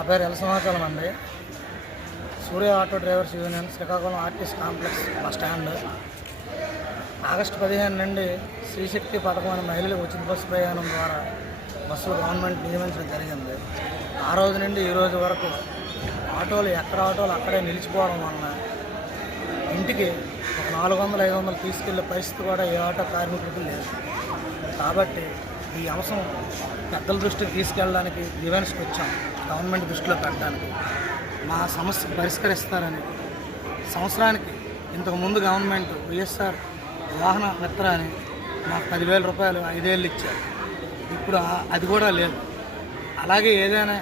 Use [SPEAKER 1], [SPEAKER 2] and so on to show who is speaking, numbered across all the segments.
[SPEAKER 1] నా పేరు ఎల్ అండి. Surya auto drivers union Srikakulam RTC complex bus stand. August పదిహేను నుండి శ్రీశక్తి పథకం అనే మహిళలకు ఉచిత బస్సు ప్రయాణం ద్వారా బస్సులు గవర్నమెంట్ నియమించడం జరిగింది. ఆ రోజు నుండి ఈ రోజు వరకు ఆటోలు ఎక్కడ ఆటోలు అక్కడే నిలిచిపోవడం వలన ఇంటికి ఒక నాలుగు వందలు ఐదు వందలు తీసుకెళ్ళే పరిస్థితి కూడా ఏ ఆటో కార్మికులకు లేదు. కాబట్టి ఈ అంశం పెద్దల దృష్టికి తీసుకెళ్ళడానికి డివెన్స్కి వచ్చాం గవర్నమెంట్ దృష్టిలో పెట్టడానికి. మా సమస్య పరిష్కరిస్తారని. సంవత్సరానికి ఇంతకుముందు గవర్నమెంట్ వైఎస్ఆర్ వాహన మిత్ర అని మాకు పదివేల రూపాయలు ఐదేళ్ళు ఇచ్చారు. ఇప్పుడు అది కూడా లేదు. అలాగే ఏదైనా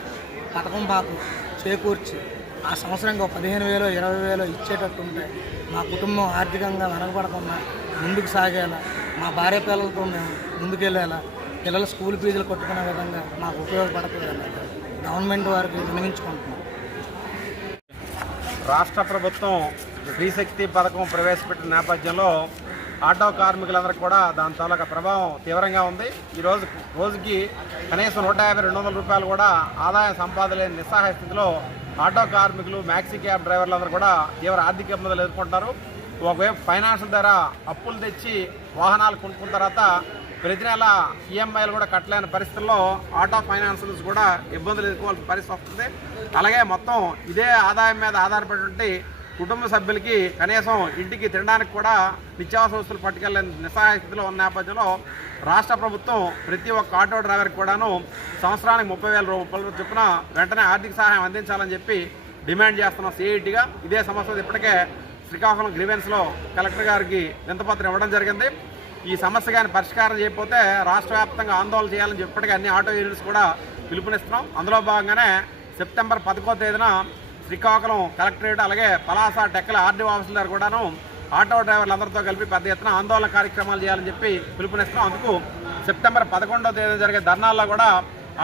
[SPEAKER 1] పథకం మాకు చేకూర్చి ఆ సంవత్సరానికి ఒక పదిహేను వేలు ఇరవై వేలు ఇచ్చేటట్టు ఉంటే మా కుటుంబం ఆర్థికంగా వెనకబడకుండా ముందుకు సాగేలా మా భార్య పిల్లలతో మేము ముందుకెళ్ళేలా పిల్లల స్కూల్ ఫీజులు కొట్టుకునే విధంగా మాకు ఉపయోగపడుతుందని గవర్నమెంట్ వారికి వినియోగించుకుంటున్నాం.
[SPEAKER 2] రాష్ట్ర ప్రభుత్వం స్త్రీశక్తి పథకం ప్రవేశపెట్టిన నేపథ్యంలో ఆటో కార్మికులందరికీ కూడా దాని తాలూకా ప్రభావం తీవ్రంగా ఉంది. ఈరోజు రోజుకి కనీసం నూట యాభై రెండు వందల రూపాయలు కూడా ఆదాయం సంపాదలేని నిస్సహాయ స్థితిలో ఆటో కార్మికులు మ్యాక్సీ క్యాబ్ డ్రైవర్లందరూ కూడా తీవ్ర ఆర్థిక ఇబ్బందులు ఎదుర్కొంటారు ఒకవైపు ఫైనాన్స్ ద్వారా అప్పులు తెచ్చి వాహనాలు కొనుక్కున్న తర్వాత ప్రతి నెల ఈఎంఐలు కూడా కట్టలేని పరిస్థితుల్లో ఆటో ఫైనాన్సర్స్ కూడా ఇబ్బందులు ఎదుర్కోవాల్సిన పరిస్థితి వస్తుంది. అలాగే మొత్తం ఇదే ఆదాయం మీద ఆధారపడి కుటుంబ సభ్యులకి కనీసం ఇంటికి తినడానికి కూడా నిత్యావసర వస్తువులు పట్టుకెళ్ళని నిస్సహాయ స్థితిలో ఉన్న నేపథ్యంలో రాష్ట్ర ప్రభుత్వం ప్రతి ఒక్క ఆటో డ్రైవర్కి కూడాను సంవత్సరానికి ముప్పై వేల రూపాయల చొప్పున వెంటనే ఆర్థిక సహాయం అందించాలని చెప్పి డిమాండ్ చేస్తున్నాం సిఐటిగా. ఇదే సమస్య ఇప్పటికే శ్రీకాకుళం గ్రీవెన్స్లో కలెక్టర్ గారికి వింతపత్రం ఇవ్వడం జరిగింది. ఈ సమస్య కానీ పరిష్కారం చేయకపోతే రాష్ట్ర వ్యాప్తంగా ఆందోళన చేయాలని చెప్పటికీ అన్ని ఆటో యూనిట్స్ కూడా పిలుపునిస్తున్నాం. అందులో భాగంగానే సెప్టెంబర్ పదకొ తేదీన శ్రీకాకుళం కలెక్టరేట్ అలాగే పలాస టెక్కల ఆర్డీఓ ఆఫీసుల దగ్గర కూడాను ఆటో డ్రైవర్లందరితో కలిపి పెద్ద ఎత్తున ఆందోళన కార్యక్రమాలు చేయాలని చెప్పి పిలుపునిస్తున్నాం. అందుకు సెప్టెంబర్ పదకొండవ తేదీన జరిగే ధర్నాల్లో కూడా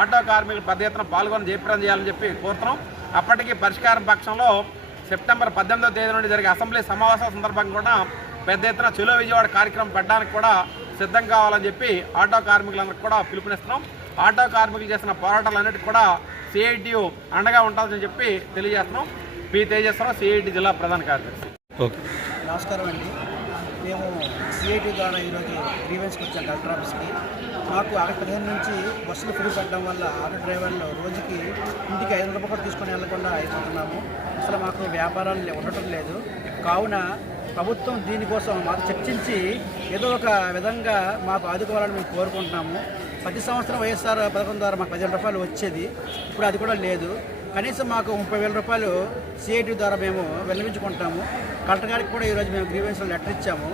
[SPEAKER 2] ఆటో కార్మికులు పెద్ద ఎత్తున పాల్గొని జయప్రదం చేయాలని చెప్పి కోరుతున్నాం. అప్పటికి పరిష్కారం పక్షంలో సెప్టెంబర్ పద్దెనిమిదవ తేదీ నుండి జరిగే అసెంబ్లీ సమావేశాల సందర్భంగా కూడా పెద్ద ఎత్తున చెలో విజయవాడ కార్యక్రమం పెట్టడానికి కూడా సిద్ధం కావాలని చెప్పి ఆటో కార్మికులందరికీ కూడా పిలుపునిస్తున్నాం. ఆటో కార్మికులు చేసిన పోరాటాలన్నిటికీ కూడా సిఐటియు అండగా ఉంటుందని చెప్పి తెలియజేస్తున్నాం. పి తేజస్వరం సిఐటి జిల్లా ప్రధాన కార్యదర్శి.
[SPEAKER 3] నమస్కారం అండి. మేము సిఐటి ద్వారా ఈరోజు గ్రీవెన్స్కి వచ్చాం కలెక్టర్ ఆఫీస్కి. మాకు ఆగస్టు పదిహేను నుంచి బస్సులు ఫ్రీ పెట్టడం వల్ల ఆటో డ్రైవర్లు రోజుకి ఇంటికి ఐదు రూపాయలు తీసుకొని వెళ్ళకుండా అయిపోతున్నాము. అసలు మాకు వ్యాపారాలు లే- ఉండటం లేదు. కావున ప్రభుత్వం దీనికోసం మాకు చర్చించి ఏదో ఒక విధంగా మాకు ఆదుకోవాలని మేము కోరుకుంటున్నాము. ప్రతి సంవత్సరం వైఎస్ఆర్ పథకం ద్వారా మాకు పదిహేను రూపాయలు వచ్చేది. ఇప్పుడు అది కూడా లేదు. కనీసం మాకు ముప్పై వేల రూపాయలు సిఐటి ద్వారా మేము విన్నవించుకుంటాము కలెక్టర్ గారికి కూడా ఈరోజు మేము గ్రీవెన్స్లో లెటర్ ఇచ్చాము.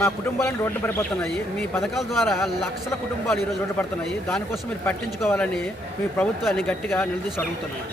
[SPEAKER 3] మా కుటుంబాలను రోడ్డు పడిపోతున్నాయి. మీ పథకాల ద్వారా లక్షల కుటుంబాలు ఈరోజు రోడ్డు పడుతున్నాయి. దానికోసం మీరు పట్టించుకోవాలని మీ ప్రభుత్వాన్ని గట్టిగా నిలదీసి అడుగుతున్నాను